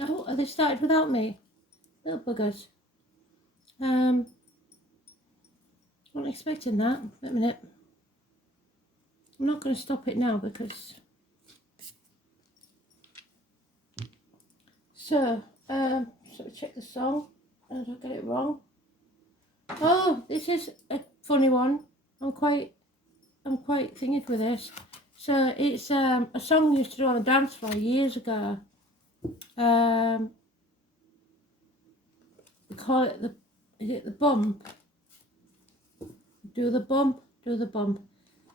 Oh, they started without me? Little buggers. Wasn't expecting that. Wait a minute. I'm not going to stop it now because... So check the song. I don't get it wrong. Oh, this is a funny one. I'm quite thinking with this. So it's a song we used to do on the dance floor years ago. We call it the bump. Do the bump, do the bump.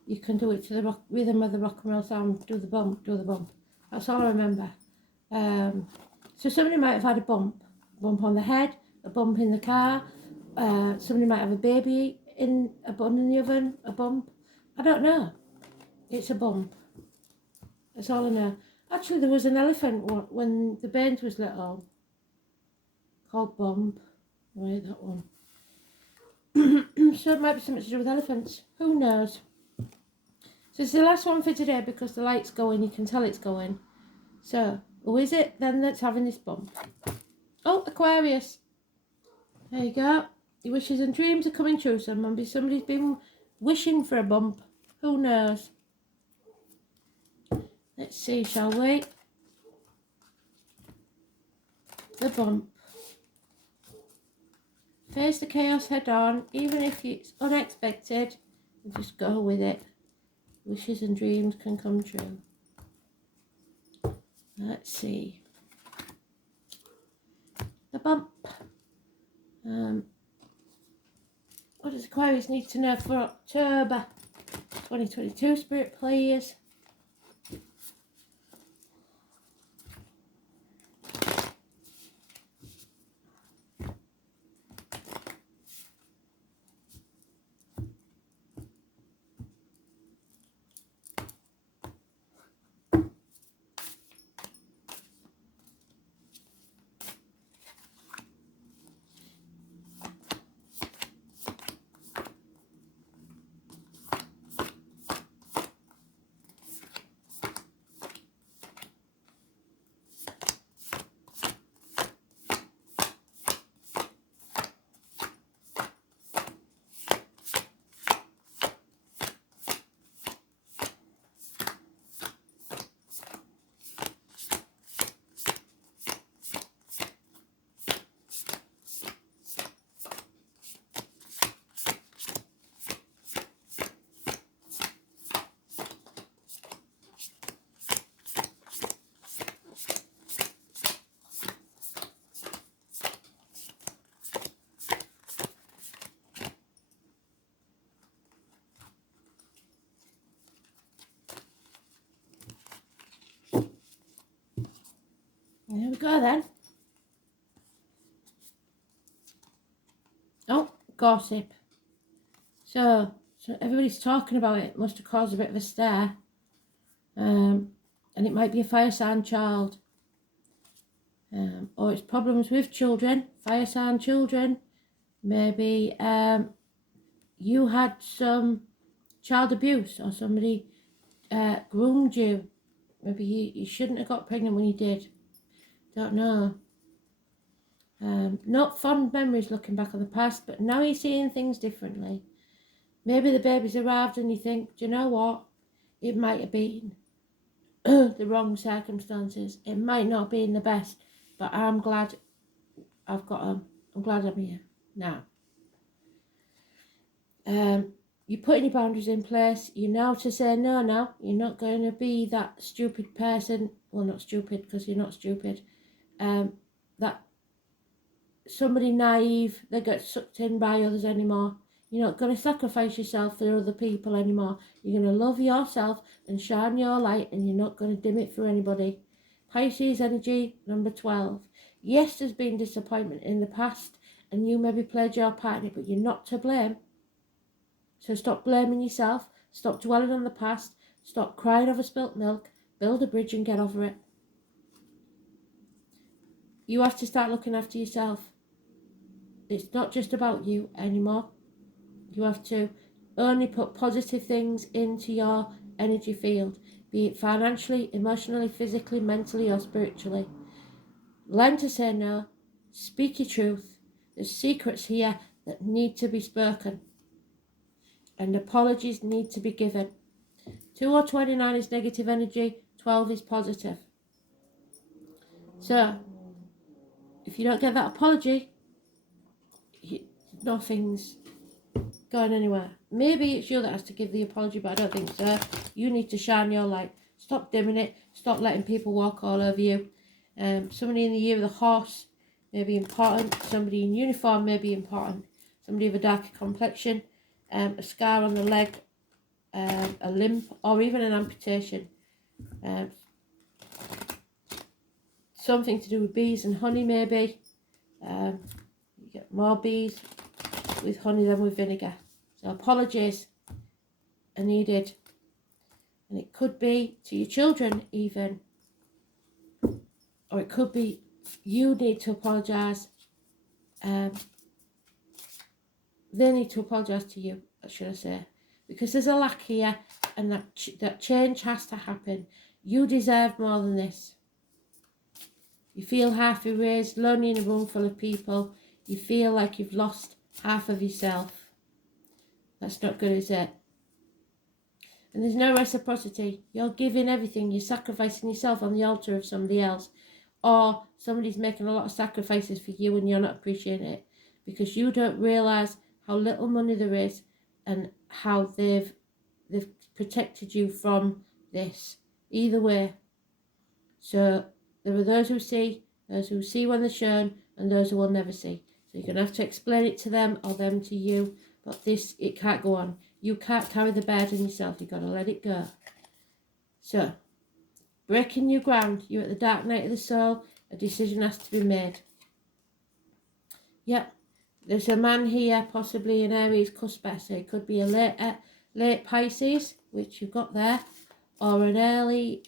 You can do it to the rhythm of the rock and roll sound. Do the bump, do the bump. That's all I remember. So somebody might have had a bump on the head, a bump in the car. Somebody might have a baby in a bun in the oven, a bump. I don't know. It's a bump. That's all I know. Actually, there was an elephant when the Bairns was little called Bump. Right, that one. So it might be something to do with elephants. Who knows? So it's the last one for today because the light's going. You can tell it's going. So, who is it then that's having this bump? Oh, Aquarius. There you go. Your wishes and dreams are coming true. Somebody's been wishing for a bump. Who knows? Let's see, shall we? The bump. Face the chaos head on, even if it's unexpected. Just go with it. Wishes and dreams can come true. Let's see. The bump. What does Aquarius need to know for October 2022, Spirit, please? There we go then. Oh, gossip. So everybody's talking about it. Must have caused a bit of a stir. And it might be a fire sign child. Or it's problems with children, fire sign children. Maybe you had some child abuse or somebody groomed you. Maybe you shouldn't have got pregnant when you did. Don't know. Not fond memories looking back on the past, but now you're seeing things differently. Maybe the baby's arrived and you think, do you know what? It might have been the wrong circumstances. It might not be in the best, but I'm glad I've got them. I'm glad I'm here now. You're putting your boundaries in place. You know to say no now. You're not going to be that stupid person. Well, not stupid because you're not stupid. That somebody naive that gets sucked in by others anymore. You're not going to sacrifice yourself for other people anymore. You're going to love yourself and shine your light, and you're not going to dim it for anybody. Pisces energy, number 12. Yes, there's been disappointment in the past, and you maybe played your part in it, but you're not to blame. So stop blaming yourself. Stop dwelling on the past. Stop crying over spilt milk. Build a bridge and get over it. You have to start looking after yourself. It's not just about you anymore. You have to only put positive things into your energy field, be it financially, emotionally, physically, mentally, or spiritually. learn to say no, speak your truth. There's secrets here that need to be spoken, and apologies need to be given. 2 or 29 is negative energy, 12 is positive. So, if you don't get that apology, nothing's going anywhere. Maybe it's you that has to give the apology, but I don't think so. You need to shine your light. Stop dimming it. Stop letting people walk all over you. Somebody in the year of the horse may be important. Somebody in uniform may be important. Somebody with a darker complexion, a scar on the leg, a limp, or even an amputation. Something to do with bees and honey, maybe. You get more bees with honey than with vinegar. So apologies are needed. And it could be to your children even. Or it could be you need to apologise. They need to apologise to you, should I say. Because there's a lack here, and that change has to happen. You deserve more than this. You feel half erased, lonely in a room full of people. You feel like you've lost half of yourself. That's not good, is it? And there's no reciprocity. You're giving everything. You're sacrificing yourself on the altar of somebody else. Or somebody's making a lot of sacrifices for you and you're not appreciating it. Because you don't realise how little money there is and how they've protected you from this. Either way. So there are those who see when they're shown, and those who will never see. So you're going to have to explain it to them or them to you. But it can't go on. You can't carry the burden yourself. You've got to let it go. So, breaking new ground. You're at the dark night of the soul. A decision has to be made. Yep. There's a man here, possibly an Aries cusper. So it could be a late Pisces, which you've got there, or an early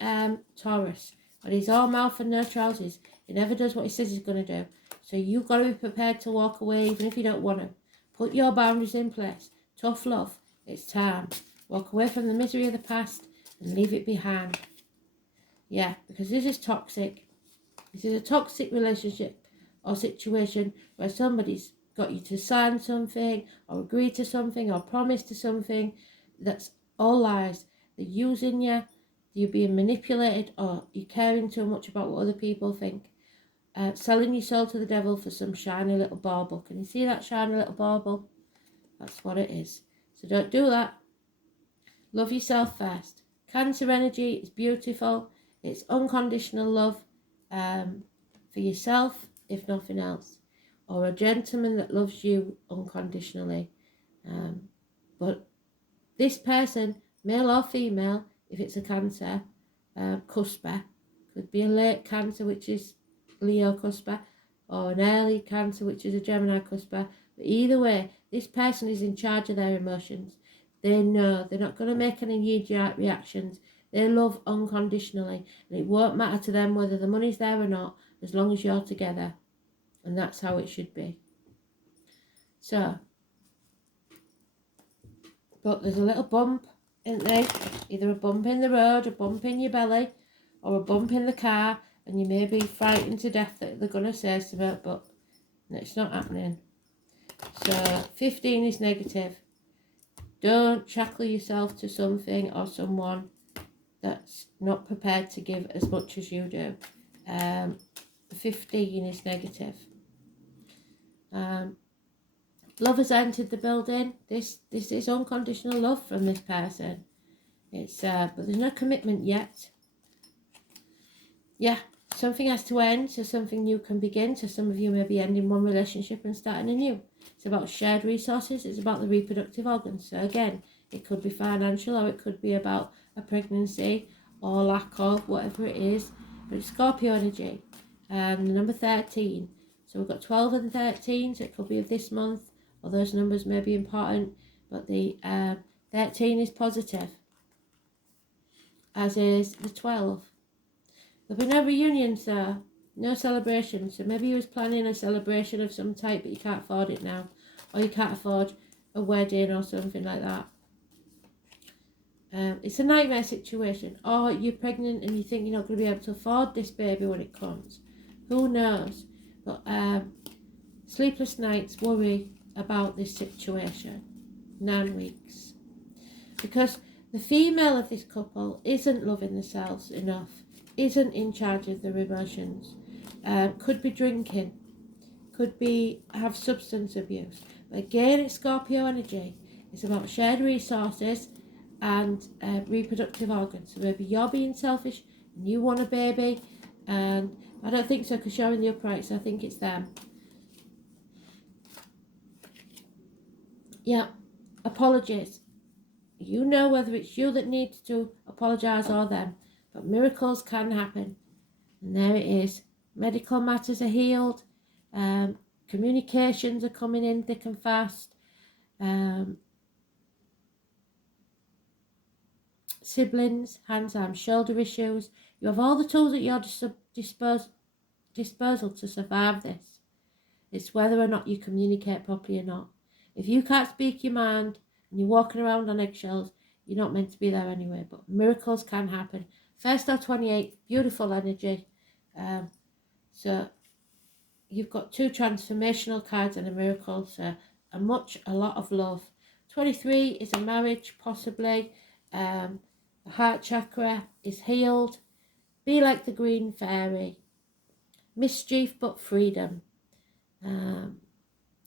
Taurus. But he's all mouth and no trousers. He never does what he says he's going to do. So you've got to be prepared to walk away even if you don't want to. Put your boundaries in place. Tough love. It's time. Walk away from the misery of the past and leave it behind. Yeah, because this is toxic. This is a toxic relationship or situation where somebody's got you to sign something or agree to something or promise to something. That's all lies. They're using you. You're being manipulated, or you're caring too much about what other people think. Selling your soul to the devil for some shiny little bauble. Can you see that shiny little bauble? That's what it is. So don't do that. Love yourself first. Cancer energy is beautiful. It's unconditional love for yourself, if nothing else. Or a gentleman that loves you unconditionally. But this person, male or female, if it's a Cancer cusper, could be a late Cancer, which is Leo cusper, or an early Cancer, which is a Gemini cusper. But either way, this person is in charge of their emotions. They know they're not going to make any knee-jerk reactions. They love unconditionally, and it won't matter to them whether the money's there or not, as long as you're together. And that's how it should be. So, but there's a little bump, isn't there? Either a bump in the road, a bump in your belly, or a bump in the car, and you may be frightened to death that they're going to say something, but it's not happening. So 15 is negative. Don't shackle yourself to something or someone that's not prepared to give as much as you do. 15 is negative. Love has entered the building. This is unconditional love from this person. It's but there's no commitment yet. Yeah, something has to end so something new can begin. So some of you may be ending one relationship and starting a new. It's about shared resources. It's about the reproductive organs. So again, it could be financial, or it could be about a pregnancy or lack of, whatever it is. But it's Scorpio energy. The number 13. So we've got 12 and 13. So it could be of this month, or those numbers may be important. But the 13 is positive, as is the 12. There'll be no reunions though, no celebration. So maybe you was planning a celebration of some type, but you can't afford it now. Or you can't afford a wedding or something like that. It's a nightmare situation. Or you're pregnant and you think you're not going to be able to afford this baby when it comes. Who knows? But sleepless nights, worry about this situation. 9 weeks. Because the female of this couple isn't loving themselves enough, isn't in charge of their emotions, could be drinking, could be have substance abuse. But again, it's Scorpio energy. It's about shared resources and reproductive organs. So maybe you're being selfish and you want a baby, and I don't think so because you're in the uprights. I think it's them. Yeah, apologies. You know whether it's you that needs to apologise or them, but miracles can happen. And there it is. Medical matters are healed. Communications are coming in thick and fast. Siblings, hands, arms, shoulder issues. You have all the tools at your disposal to survive this. It's whether or not you communicate properly or not. If you can't speak your mind and you're walking around on eggshells, you're not meant to be there anyway. But miracles can happen. 1st or 28th, beautiful energy. So you've got 2 transformational cards and a miracle. So a lot of love. 23 is a marriage, possibly. The heart chakra is healed. Be like the green fairy. Mischief but freedom.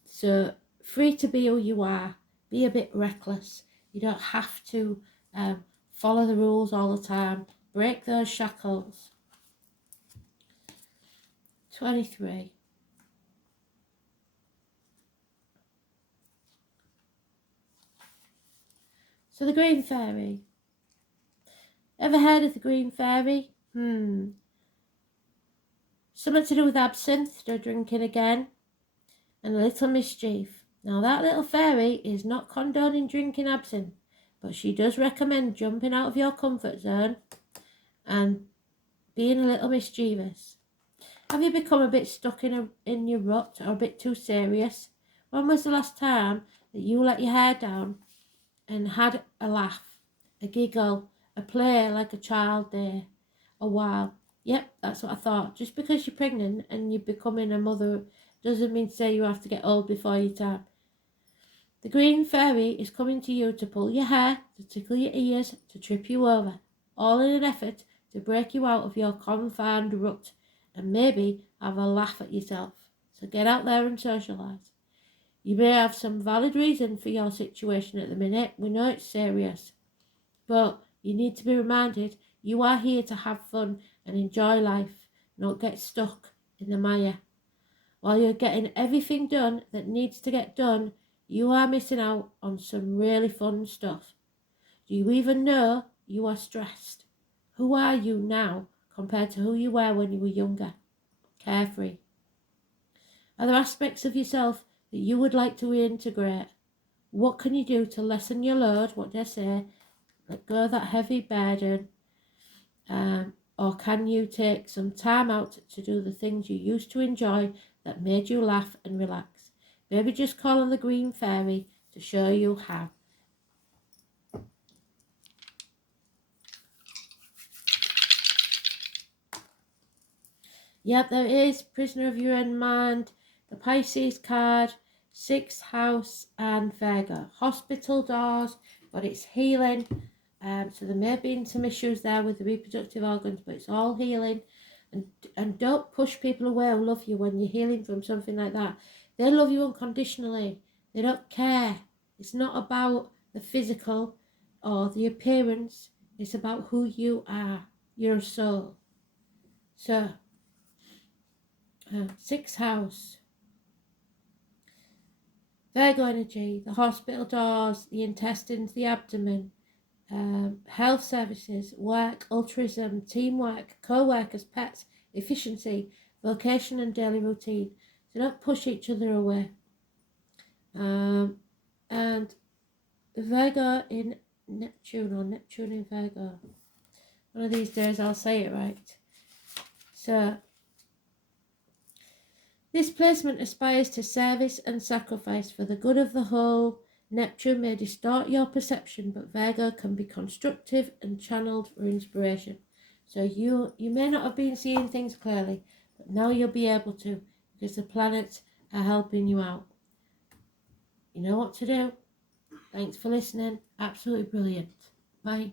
So free to be who you are. Be a bit reckless. You don't have to follow the rules all the time. Break those shackles. 23. So the green fairy. Ever heard of the green fairy? Something to do with absinthe. They're drinking again. And a little mischief. Now that little fairy is not condoning drinking absinthe, but she does recommend jumping out of your comfort zone and being a little mischievous. Have you become a bit stuck in your rut or a bit too serious? When was the last time that you let your hair down and had a laugh, a giggle, a play like a child there? A while. Yep, that's what I thought. Just because you're pregnant and you're becoming a mother doesn't mean to say you have to get old before your time. The green fairy is coming to you to pull your hair, to tickle your ears, to trip you over, all in an effort to break you out of your confined rut and maybe have a laugh at yourself. So get out there and socialise. You may have some valid reason for your situation at the minute. We know it's serious. But you need to be reminded you are here to have fun and enjoy life, not get stuck in the mire. While you're getting everything done that needs to get done, you are missing out on some really fun stuff. Do you even know you are stressed? Who are you now compared to who you were when you were younger? Carefree. Are there aspects of yourself that you would like to reintegrate? What can you do to lessen your load? What do I say? Let go of that heavy burden. Or can you take some time out to do the things you used to enjoy that made you laugh and relax? Maybe just call on the green fairy to show you how. Yep, there is Prisoner of Your Own Mind, the Pisces card, 6th house and Virgo. Hospital doors, but it's healing. So there may have been some issues there with the reproductive organs, but it's all healing. And don't push people away who love you when you're healing from something like that. They love you unconditionally. They don't care. It's not about the physical or the appearance. It's about who you are, your soul. So, 6th house. Virgo energy, the hospital doors, the intestines, the abdomen. Health services, work, altruism, teamwork, co-workers, pets, efficiency, vocation and daily routine. So don't push each other away. And Virgo in Neptune, or Neptune in Virgo. One of these days I'll say it right. So this placement aspires to service and sacrifice for the good of the whole. Neptune may distort your perception, but Virgo can be constructive and channeled for inspiration. So you may not have been seeing things clearly, But now you'll be able to, because the planets are helping you out. You know what to do. Thanks for listening. Absolutely brilliant. Bye.